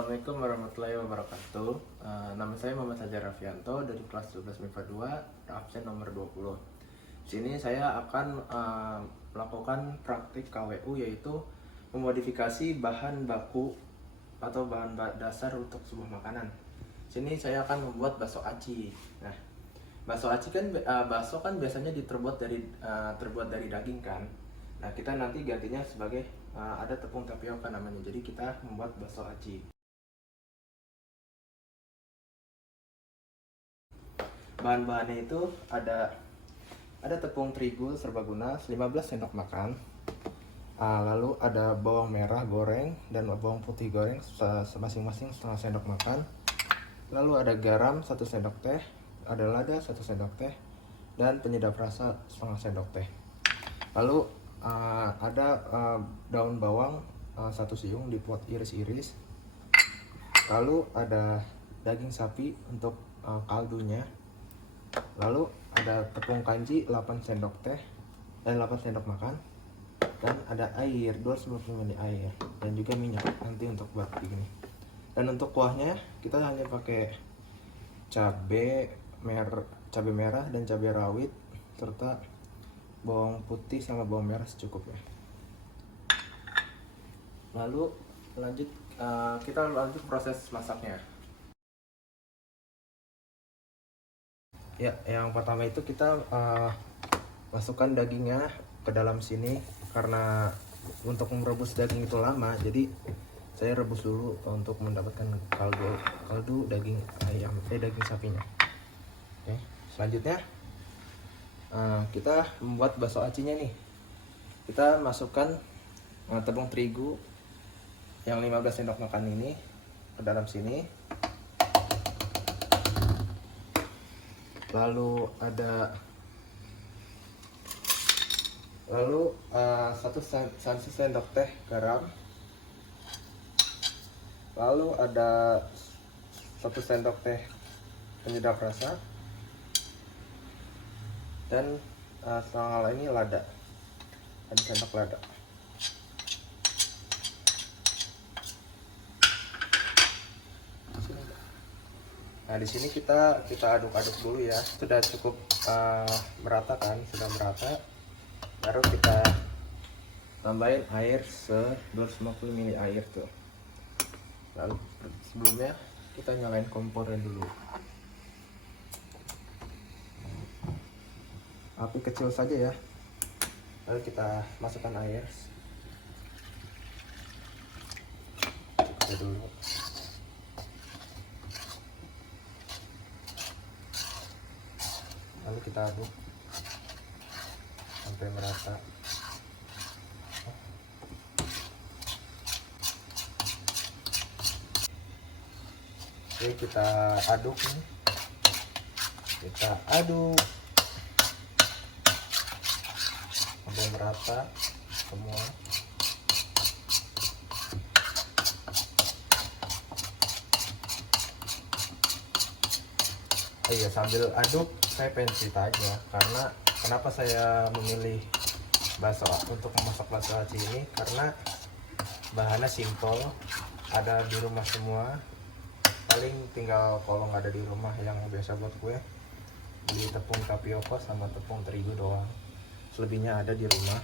Assalamualaikum warahmatullahi wabarakatuh. Nama saya Muhammad Sajar Rafianto dari kelas 12 MIPA 2, absen nomor 20. Di sini saya akan melakukan praktik KWU, yaitu memodifikasi bahan baku atau bahan dasar untuk sebuah makanan. Di sini saya akan membuat bakso aci. Nah, bakso aci kan bakso kan biasanya terbuat dari daging kan. Nah, kita nanti gantinya sebagai ada tepung tapioka namanya. Jadi kita membuat bakso aci. Bahan-bahannya itu ada tepung terigu serbaguna 15 sendok makan. Lalu ada bawang merah goreng dan bawang putih goreng masing-masing setengah sendok makan. Lalu ada garam 1 sendok teh, ada lada 1 sendok teh, dan penyedap rasa setengah sendok teh. Lalu ada daun bawang 1 siung dibuat iris-iris. Lalu ada daging sapi untuk kaldunya. Lalu ada tepung kanji 8 sendok makan, dan ada air 250 ml air, dan juga minyak nanti untuk buat begini. Dan untuk kuahnya kita hanya pakai cabai merah dan cabai rawit, serta bawang putih sama bawang merah secukupnya. Lalu kita lanjut proses masaknya. Ya, yang pertama itu kita masukkan dagingnya ke dalam sini, karena untuk merebus daging itu lama, jadi saya rebus dulu untuk mendapatkan kaldu daging sapinya. Oke, selanjutnya kita membuat bakso acinya nih. Kita masukkan tepung terigu yang 15 sendok makan ini ke dalam sini. Lalu ada 1 sendok teh garam. Lalu ada 1 sendok teh penyedap rasa, dan setengah ini lada, 1 sendok lada. Nah, di sini kita aduk-aduk dulu ya. Sudah cukup merata kan? Sudah merata. Baru kita tambahin air 250 ml air tuh. Lalu sebelumnya kita nyalain kompornya dulu. Api kecil saja ya. Lalu kita masukkan air. Kita dulu. Lalu kita aduk sampai merata. Oke, kita aduk nih. Kita aduk sampai merata semua. Iya, sambil aduk saya pengen cerita aja, karena kenapa saya memilih untuk memasak bakso aci ini, karena bahannya simple, ada di rumah semua. Paling tinggal kalau nggak ada di rumah, yang biasa buat gue beli tepung tapioka sama tepung terigu doang, selebihnya ada di rumah.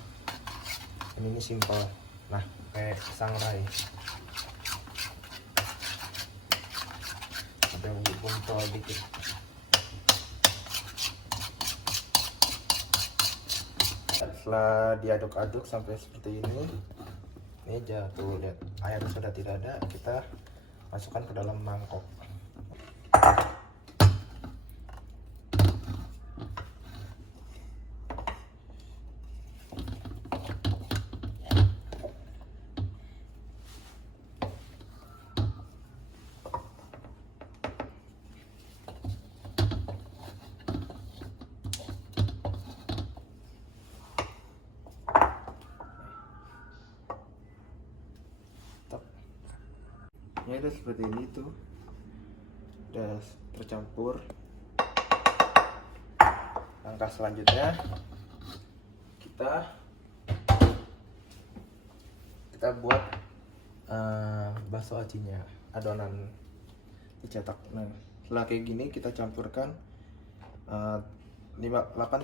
Dan ini simple, nah kayak sangrai sampai buntel dikit. Setelah diaduk-aduk sampai seperti ini jatuh, lihat air sudah tidak ada. Kita masukkan ke dalam mangkok. Ini udah seperti ini tuh, udah tercampur. Langkah selanjutnya kita buat bakso acinya. adonan dicetak. Nah, setelah kayak gini kita campurkan 8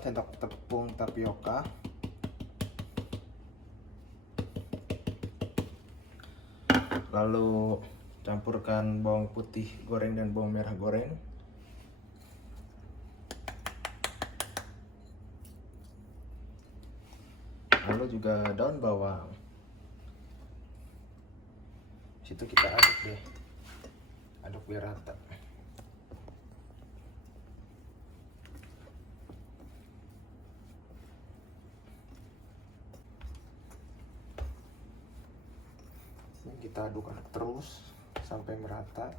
sendok tepung tapioka, lalu campurkan bawang putih goreng dan bawang merah goreng, lalu juga daun bawang. Situ kita aduk deh, aduk biar rata. Kita aduk-aduk terus sampai merata.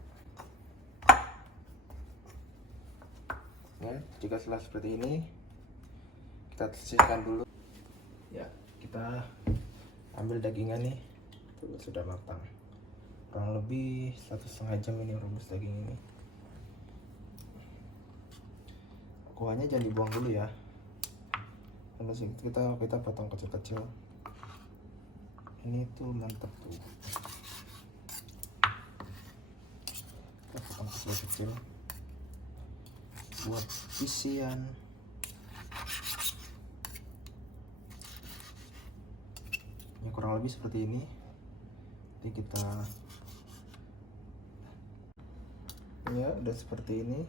Ya, jika setelah seperti ini, kita sisihkan dulu. Ya, kita ambil dagingan nih, tuh sudah matang. Kurang lebih 1,5 jam ini rebus daging ini. Kuahnya jangan dibuang dulu ya. Terus kita potong kecil-kecil. Ini tuh mantap tuh. Kita potong kecil-kecil buat isian. Ya kurang lebih seperti ini. Jadi kita ya udah seperti ini,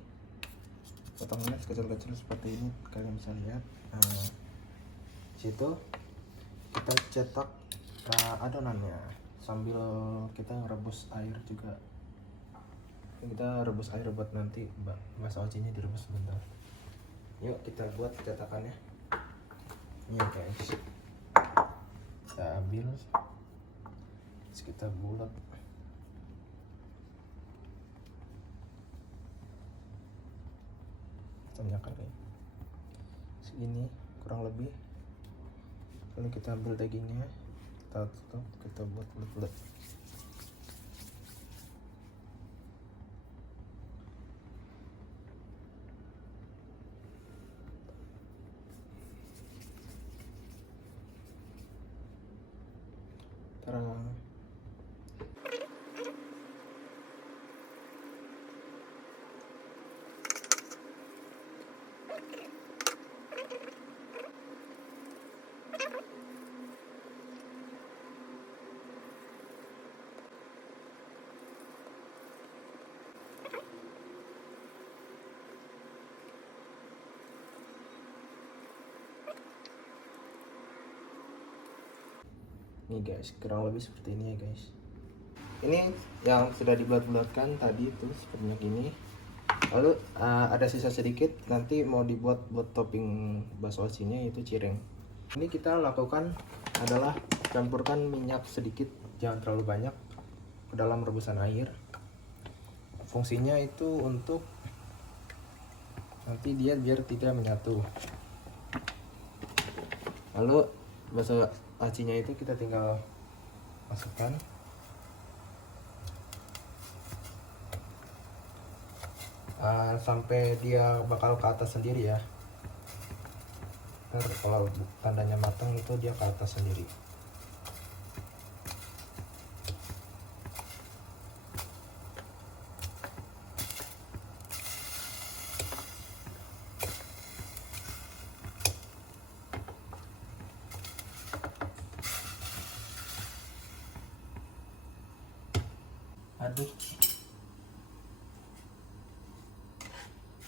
potongannya kecil-kecil seperti ini, kalian bisa lihat. Nah, situ kita cetak adonannya sambil kita rebus air juga. Kita rebus air buat nanti bakso acinya direbus sebentar. Yuk kita buat cetakannya. Ini guys, kita ambil, terus kita bulat. Tanyakan kayak segini kurang lebih. Lalu kita ambil dagingnya, kita tutup, kita buat bulat-bulat. Tarang. Nih guys, kurang lebih seperti ini ya guys. Ini yang sudah dibulat-bulatkan tadi itu seperti ini. Lalu ada sisa sedikit, nanti mau dibuat buat topping bakso acinya, yaitu cireng. Ini kita lakukan adalah campurkan minyak sedikit, jangan terlalu banyak, ke dalam rebusan air. Fungsinya itu untuk nanti dia biar tidak menyatu. Lalu bakso acinya itu kita tinggal masukkan. Sampai dia bakal ke atas sendiri ya. Ntar kalau tandanya matang itu dia ke atas sendiri. Aduk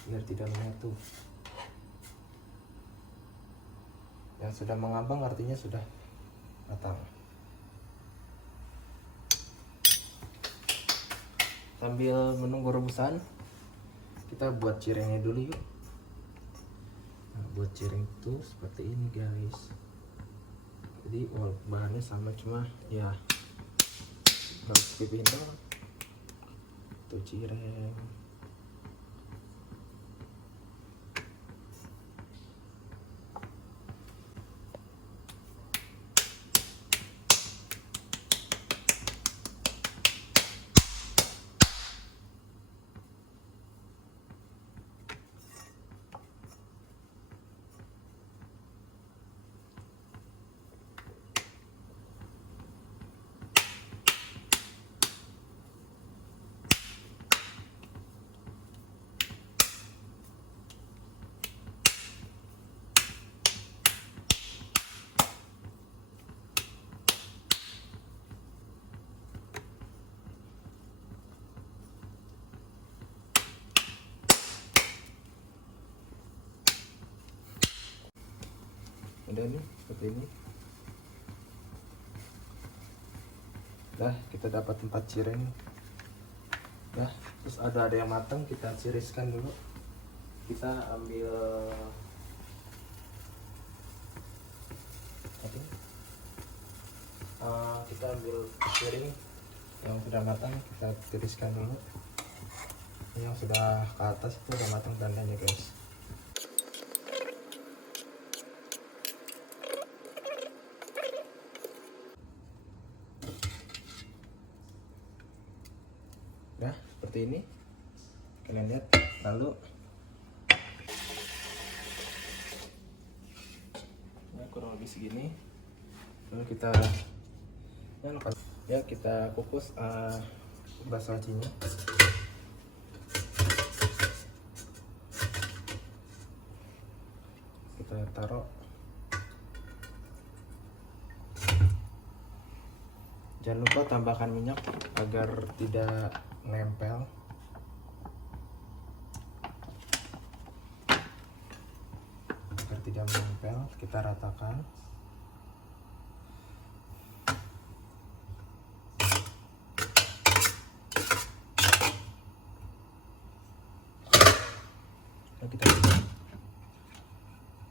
biar tidak menyatu. Yang sudah mengambang artinya sudah matang. Sambil menunggu rebusan, kita buat cirengnya dulu yuk. Nah, buat cireng tuh seperti ini guys. Jadi bahannya sama, cuma ya harus dipindah tuh cireng. ada nih seperti ini. Nah, kita dapat 4 cireng. Nah, terus ada yang matang, kita tiriskan dulu. Kita ambil kita ambil piring yang sudah matang, kita tiriskan dulu. Ini yang sudah ke atas itu udah matang tandanya, guys. Nah, seperti ini kalian lihat. Lalu ya, kurang lebih segini. Lalu kita kita kukus bakso acinya. Kita taruh. Jangan lupa tambahkan minyak agar tidak nempel. Agar tidak menempel, kita ratakan. Nah,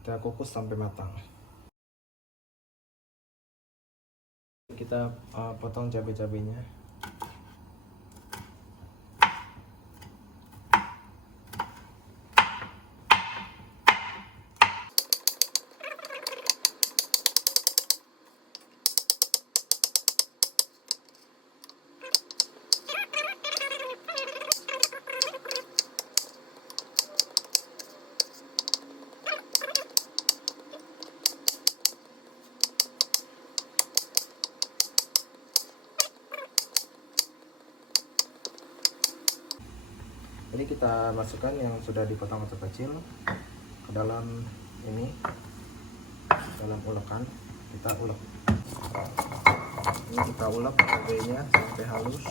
kita kukus sampai matang. Kita potong cabai-cabainya. Ini kita masukkan yang sudah dipotong kecil ke dalam ini, dalam ulekan. Kita ulek. Ini kita ulek cabainya sampai halus.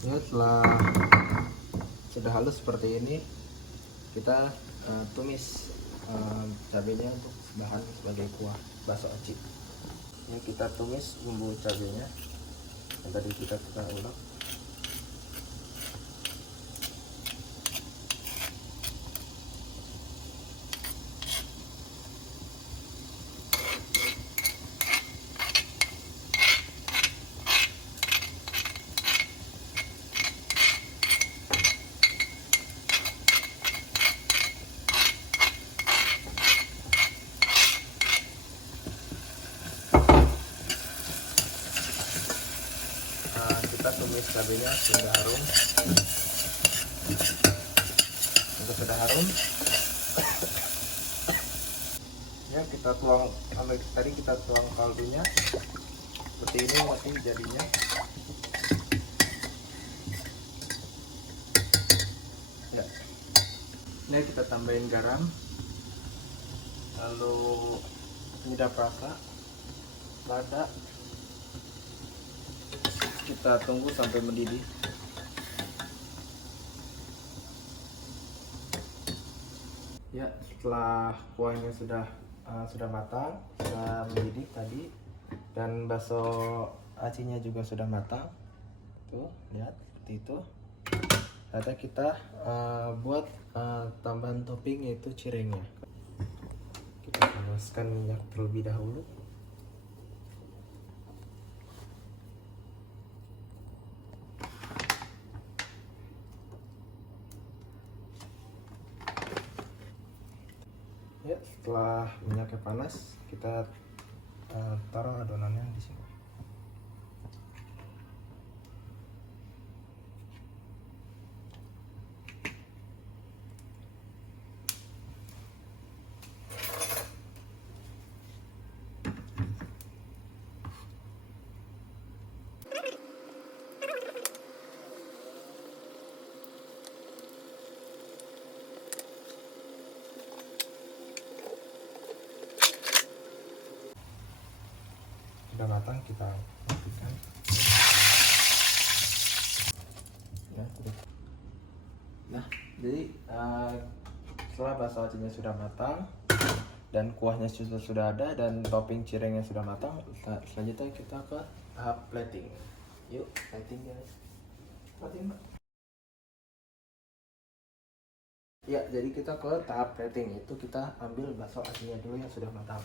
Ya, setelah sudah halus seperti ini, kita tumis cabenya untuk bahan sebagai kuah bakso aci. Ini kita tumis bumbu cabenya yang tadi kita ulek. Kita tumis cabenya sudah harum. Untuk sudah harum, ya kita tuang. Tadi kita tuang kaldunya seperti ini nanti jadinya. Ya. Ini kita tambahin garam, lalu penyedap rasa, lada. Kita tunggu sampai mendidih. Ya, setelah kuahnya sudah matang, sudah mendidih tadi, dan bakso acinya juga sudah matang. Tuh, lihat seperti itu. Ada kita buat tambahan topping, yaitu cirengnya. Kita panaskan minyak terlebih dahulu. Ya, setelah minyaknya panas, kita taruh adonannya di sini. matang kita matikan. Ya, sudah. Nah, jadi setelah bakso acinya sudah matang dan kuahnya sudah ada dan topping cirengnya sudah matang, selanjutnya kita ke tahap plating. Yuk, plating guys. Plating, Mbak. Ya, jadi kita ke tahap plating, itu kita ambil bakso acinya dulu yang sudah matang.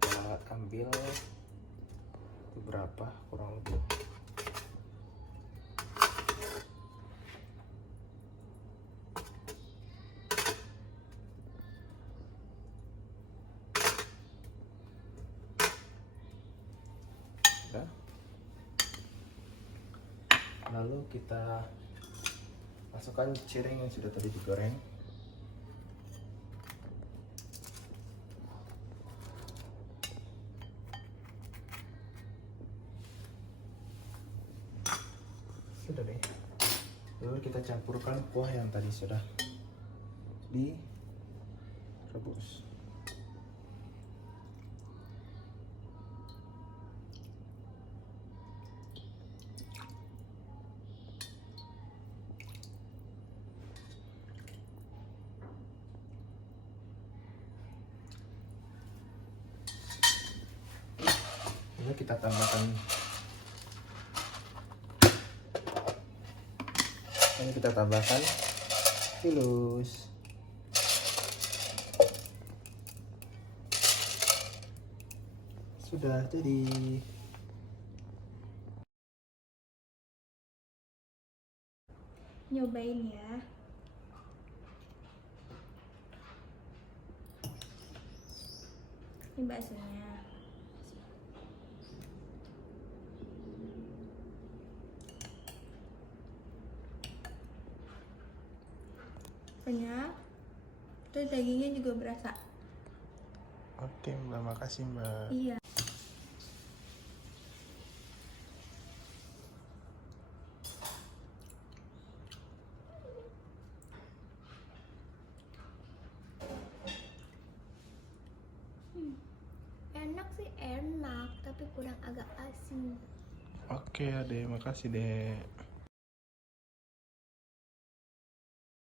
Kita ambil beberapa, kurang lebih. Udah. Lalu kita masukkan cireng yang sudah tadi digoreng. Sudah deh. Lalu kita campurkan kuah yang tadi sudah direbus. Lalu kita tambahkan tulus. Sudah jadi. Nyobain ya. Ini baksonya. Banyak. Terus dagingnya juga berasa. Oke Mbak, makasih Mbak. Iya. Enak sih, enak, tapi kurang agak asin. Oke Ade, makasih Dek.